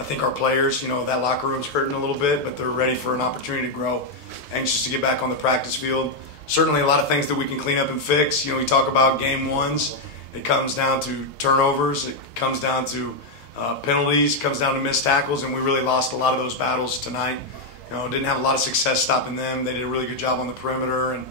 I think our players, that locker room's hurting a little bit, but they're ready for an opportunity to grow, anxious to get back on the practice field. Certainly a lot of things that we can clean up and fix. We talk about game ones. It comes down to turnovers. It comes down to penalties. It comes down to missed tackles, and we really lost a lot of those battles tonight. Didn't have a lot of success stopping them. They did a really good job on the perimeter, and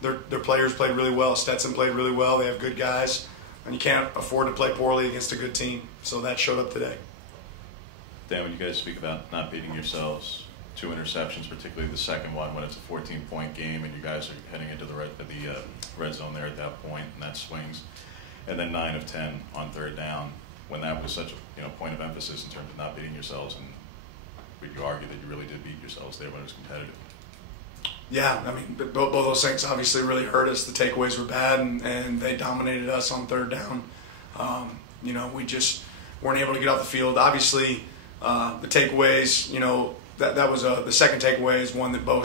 their players played really well. Stetson played really well. They have good guys, and you can't afford to play poorly against a good team. So that showed up today. Dan, when you guys speak about not beating yourselves, 2 interceptions, particularly the second one when it's a 14-point game and you guys are heading into the red zone there at that point, and that swings, and then 9 of 10 on third down, when that was such a point of emphasis in terms of not beating yourselves, and would you argue that you really did beat yourselves there when it was competitive? Yeah, both those things obviously really hurt us. The takeaways were bad, and they dominated us on third down. We just weren't able to get off the field. Obviously, the takeaways, that was the second takeaway is one that Bo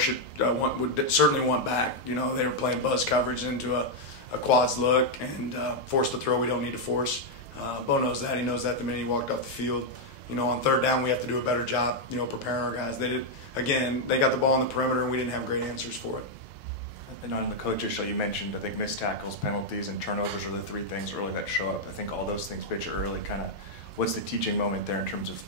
would certainly want back. They were playing buzz coverage into a quads look and forced a throw we don't need to force. Bo knows that. He knows that the minute he walked off the field. On third down we have to do a better job, preparing our guys. They got the ball on the perimeter and we didn't have great answers for it. And on the coaches show, you mentioned, I think, missed tackles, penalties, and turnovers are the 3 things early that show up. I think all those things picture early. Kind of, what's the teaching moment there in terms of,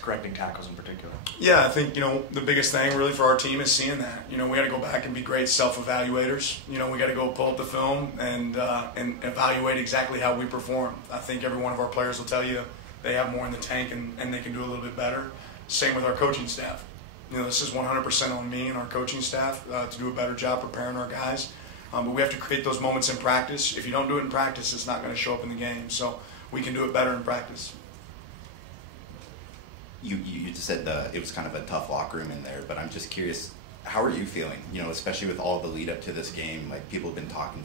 correcting tackles in particular? Yeah, I think, the biggest thing really for our team is seeing that. We got to go back and be great self-evaluators. We got to go pull up the film and evaluate exactly how we perform. I think every one of our players will tell you they have more in the tank and they can do a little bit better. Same with our coaching staff. This is 100% on me and our coaching staff to do a better job preparing our guys. But we have to create those moments in practice. If you don't do it in practice, it's not going to show up in the game. So we can do it better in practice. You just said it was kind of a tough locker room in there, but I'm just curious, how are you feeling? Especially with all the lead up to this game, like people have been talking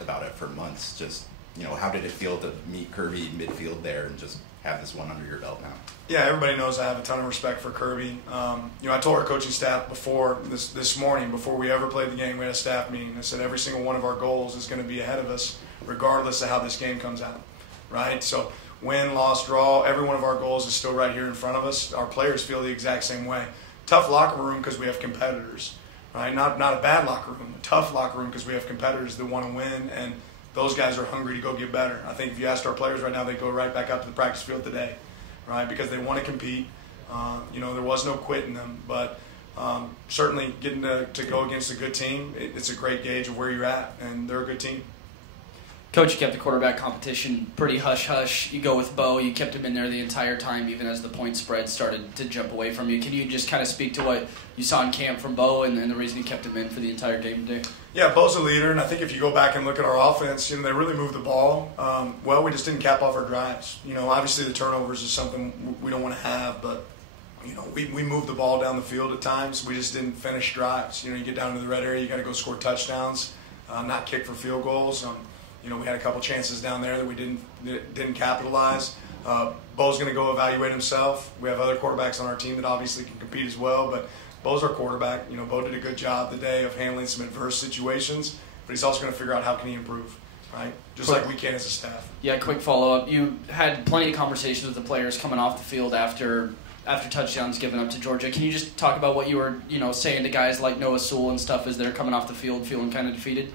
about it for months. Just, how did it feel to meet Kirby midfield there and just have this one under your belt now? Yeah, everybody knows I have a ton of respect for Kirby. I told our coaching staff before this morning, before we ever played the game, we had a staff meeting. I said every single one of our goals is going to be ahead of us, regardless of how this game comes out, right? So win, loss, draw, every one of our goals is still right here in front of us. Our players feel the exact same way. Tough locker room because we have competitors, right? Not a bad locker room, a tough locker room because we have competitors that want to win, and those guys are hungry to go get better. I think if you asked our players right now, they'd go right back up to the practice field today, right? Because they want to compete. There was no quit in them, but certainly getting to go against a good team, it's a great gauge of where you're at, and they're a good team. Coach, you kept the quarterback competition pretty hush-hush. You go with Bo. You kept him in there the entire time, even as the point spread started to jump away from you. Can you just kind of speak to what you saw in camp from Bo and the reason you kept him in for the entire game today? Yeah, Bo's a leader, and I think if you go back and look at our offense, they really moved the ball. We just didn't cap off our drives. Obviously the turnovers is something we don't want to have, but we moved the ball down the field at times. We just didn't finish drives. You get down to the red area, you got to go score touchdowns, not kick for field goals. We had a couple chances down there that we didn't capitalize. Bo's going to go evaluate himself. We have other quarterbacks on our team that obviously can compete as well, but Bo's our quarterback. Bo did a good job today of handling some adverse situations, but he's also going to figure out how can he improve, right? Just like we can as a staff. Yeah, quick follow-up. You had plenty of conversations with the players coming off the field after touchdowns given up to Georgia. Can you just talk about what you were saying to guys like Noah Sewell and stuff as they're coming off the field feeling kind of defeated?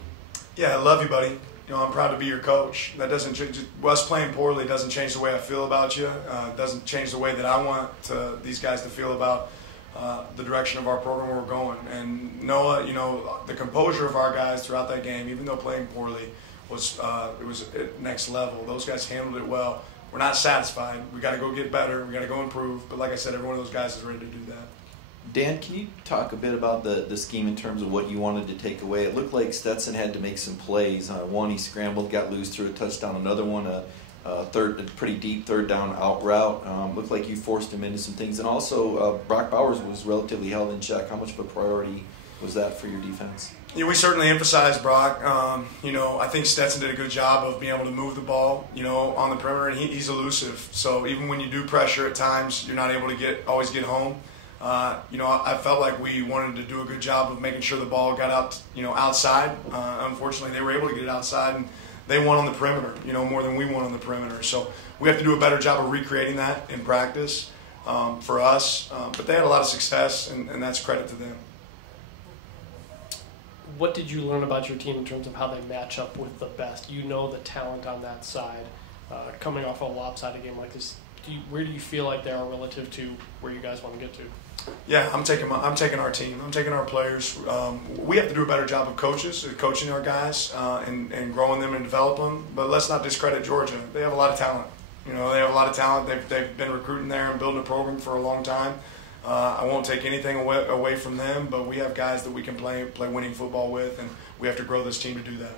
Yeah, I love you, buddy. I'm proud to be your coach. That doesn't us playing poorly doesn't change the way I feel about you. It doesn't change the way that I want these guys to feel about the direction of our program where we're going. And Noah, the composure of our guys throughout that game, even though playing poorly, was at next level. Those guys handled it well. We're not satisfied. We got to go get better. We got to go improve. But like I said, every one of those guys is ready to do that. Dan, can you talk a bit about the scheme in terms of what you wanted to take away? It looked like Stetson had to make some plays. One, he scrambled, got loose, threw a touchdown. Another one, a pretty deep third down out route. Looked like you forced him into some things. And also, Brock Bowers was relatively held in check. How much of a priority was that for your defense? Yeah, we certainly emphasized Brock. I think Stetson did a good job of being able to move the ball, on the perimeter, and he's elusive. So even when you do pressure at times, you're not able to always get home. I felt like we wanted to do a good job of making sure the ball got out, outside. Unfortunately, they were able to get it outside, and they won on the perimeter, more than we won on the perimeter. So we have to do a better job of recreating that in practice. for us. But they had a lot of success, and that's credit to them. What did you learn about your team in terms of how they match up with the best? You know the talent on that side. Coming off a lopsided game like this, where do you feel like they are relative to where you guys want to get to? Yeah, I'm taking our team. I'm taking our players. We have to do a better job of coaching our guys, and growing them and develop them. But let's not discredit Georgia. They have a lot of talent. They have a lot of talent. They've been recruiting there and building a program for a long time. I won't take anything away from them, but we have guys that we can play winning football with, and we have to grow this team to do that.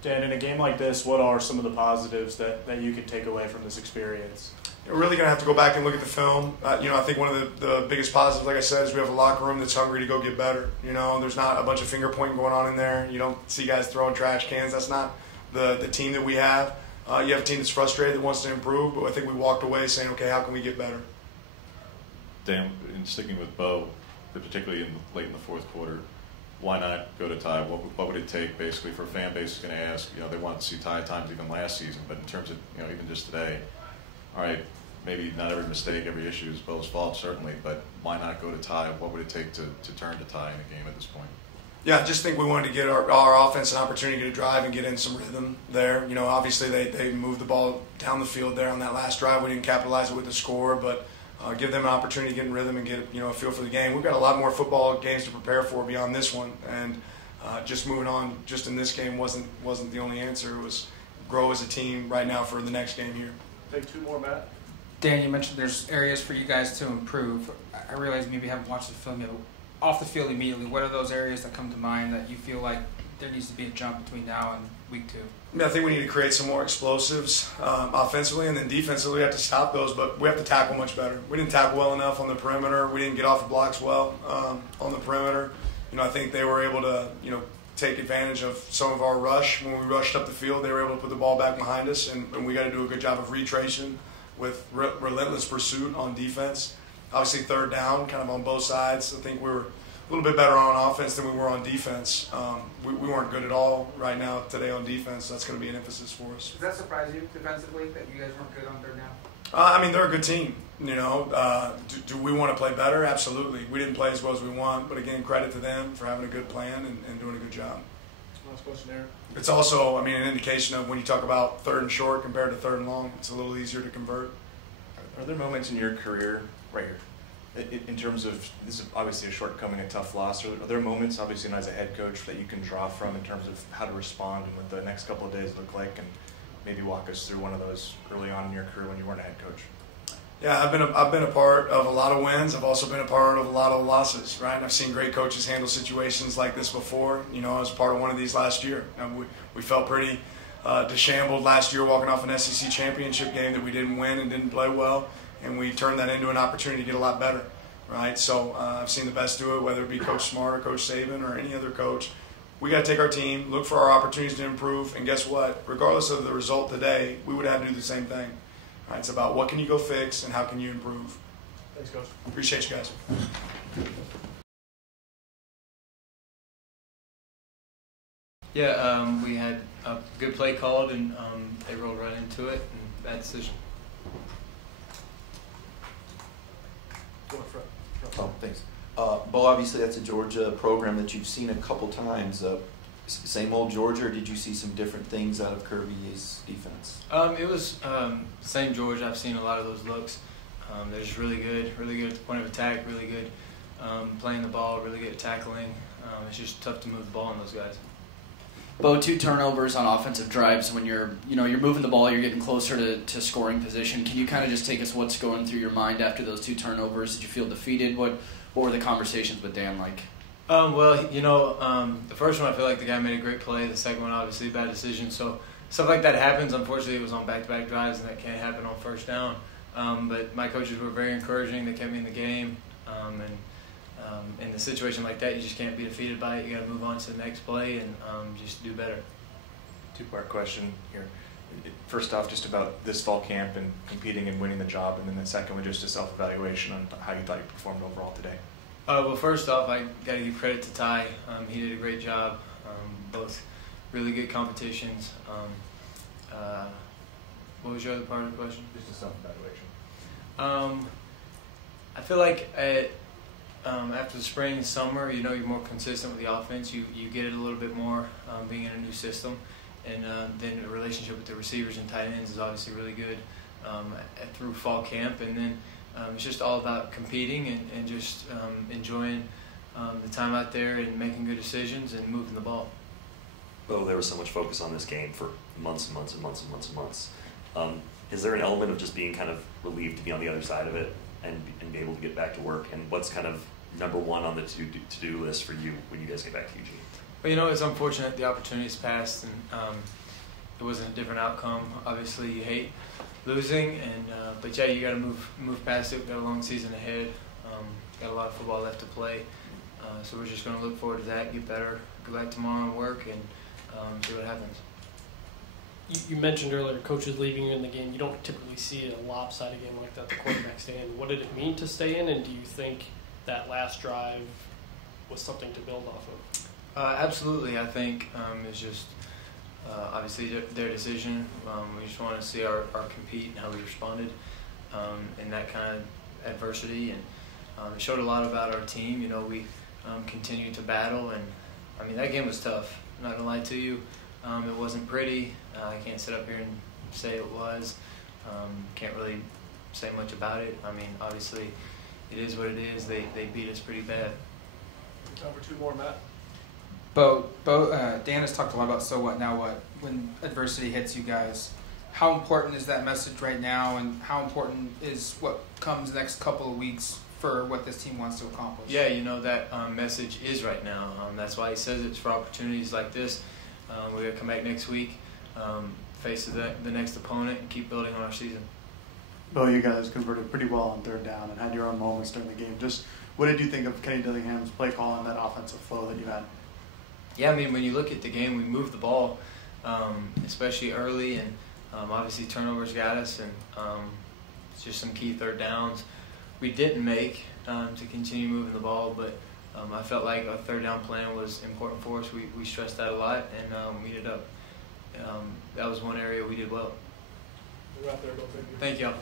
Dan, in a game like this, what are some of the positives that you can take away from this experience? We're really going to have to go back and look at the film. I think one of the biggest positives, like I said, is we have a locker room that's hungry to go get better. There's not a bunch of finger pointing going on in there. You don't see guys throwing trash cans. That's not the team that we have. You have a team that's frustrated that wants to improve, but I think we walked away saying, okay, how can we get better? Dan, in sticking with Bo, particularly late in the fourth quarter, why not go to tie? What would it take, basically, for a fan base is going to ask? They want to see tie times even last season, but in terms of even just today, all right, maybe not every mistake, every issue is Bo's fault, certainly, but why not go to tie? What would it take to turn to tie in a game at this point? Yeah, I just think we wanted to get our offense an opportunity to get a drive and get in some rhythm there. Obviously they moved the ball down the field there on that last drive. We didn't capitalize it with the score, but give them an opportunity to get in rhythm and get a feel for the game. We've got a lot more football games to prepare for beyond this one, and just moving on just in this game wasn't the only answer. It was grow as a team right now for the next game here. Take two more, Matt. Dan, you mentioned there's areas for you guys to improve. I realize maybe you haven't watched the film yet. Off the field immediately, what are those areas that come to mind that you feel like there needs to be a jump between now and week 2? I think we need to create some more explosives offensively, and then defensively we have to stop those, but we have to tackle much better. We didn't tackle well enough on the perimeter. We didn't get off the blocks well on the perimeter. I think they were able to take advantage of some of our rush. When we rushed up the field, they were able to put the ball back behind us, and we got to do a good job of retracing with relentless pursuit on defense. Obviously, third down, kind of on both sides. I think we were a little bit better on offense than we were on defense. We weren't good at all right now today on defense. That's going to be an emphasis for us. Does that surprise you defensively that you guys weren't good on third down? They're a good team. Do we want to play better? Absolutely. We didn't play as well as we want, but again, credit to them for having a good plan and doing a good job. Last question, Eric. It's also, an indication of when you talk about third and short compared to third and long, it's a little easier to convert. Are there moments in your career, right here, in terms of, this is obviously a shortcoming, a tough loss, are there moments, obviously as a head coach, that you can draw from in terms of how to respond and what the next couple of days look like, and maybe walk us through one of those early on in your career when you weren't a head coach? Yeah, I've been a part of a lot of wins. I've also been a part of a lot of losses, right? And I've seen great coaches handle situations like this before. I was part of one of these last year. We felt pretty disheveled last year walking off an SEC championship game that we didn't win and didn't play well, and we turned that into an opportunity to get a lot better, right? So I've seen the best do it, whether it be Coach Smart or Coach Saban or any other coach. We got to take our team, look for our opportunities to improve, and guess what? Regardless of the result today, we would have to do the same thing. Right, it's about what can you go fix and how can you improve. Thanks, Coach. Appreciate you guys. Yeah, we had a good play called, and they rolled right into it, and bad decision. Oh, thanks. Bo, obviously that's a Georgia program that you've seen a couple times. Same old Georgia, or did you see some different things out of Kirby's defense? It was same Georgia. I've seen a lot of those looks. They're just really good at the point of attack, really good playing the ball, really good at tackling. It's just tough to move the ball on those guys. Bo, 2 turnovers on offensive drives. When you're moving the ball, you're getting closer to scoring position. Can you kind of just take us what's going through your mind after those 2 turnovers? Did you feel defeated? What were the conversations with Dan like? The first one I feel like the guy made a great play. The second one, obviously, bad decision. So stuff like that happens. Unfortunately, it was on back-to-back drives, and that can't happen on first down. But my coaches were very encouraging. They kept me in the game. In a situation like that, you just can't be defeated by it. You got to move on to the next play and just do better. 2-part question here. First off, just about this fall camp and competing and winning the job, and then the second one, just a self-evaluation on how you thought you performed overall today. Well, first off, I got to give credit to Ty. He did a great job. Both really good competitions. What was your other part of the question? Just a self-evaluation. feel like after the spring and summer, you're more consistent with the offense. You get it a little bit more being in a new system. And then the relationship with the receivers and tight ends is obviously really good through fall camp. And then it's just all about competing and just enjoying the time out there and making good decisions and moving the ball. Well, there was so much focus on this game for months and months and months and months and months. Is there an element of just being kind of relieved to be on the other side of it and be able to get back to work? And what's kind of number one on the to-do list for you when you guys get back to Eugene? Well, it's unfortunate the opportunity's passed and it wasn't a different outcome. Obviously, you hate losing, but yeah, you got to move past it. We've got a long season ahead. Got a lot of football left to play, so we're just going to look forward to that, get better, go back tomorrow and work, and see what happens. You mentioned earlier coaches leaving you in the game. You don't typically see a lopsided game like that, the quarterback stay in. What did it mean to stay in, and do you think that last drive was something to build off of? Absolutely. I think it's just obviously their decision. We just want to see our compete and how we responded in that kind of adversity. And it showed a lot about our team. We continued to battle. And, that game was tough. I'm not going to lie to you. It wasn't pretty. I can't sit up here and say it was. Can't really say much about it. Obviously, it is what it is. They beat us pretty bad. Over two more, Matt. Dan has talked a lot about so what, now what, when adversity hits you guys. How important is that message right now, and how important is what comes the next couple of weeks for what this team wants to accomplish? Yeah, that message is right now. That's why he says it's for opportunities like this. We're going to come back next week, face the next opponent, and keep building on our season. Bo, you guys converted pretty well on third down and had your own moments during the game. Just what did you think of Kenny Dillingham's play call and that offensive flow that you had? Yeah, when you look at the game, we moved the ball, especially early, and obviously turnovers got us, and it's just some key third downs we didn't make to continue moving the ball, but I felt like a third down plan was important for us. We stressed that a lot, and we ended up, that was one area we did well. We're out there, Bo. Thank you.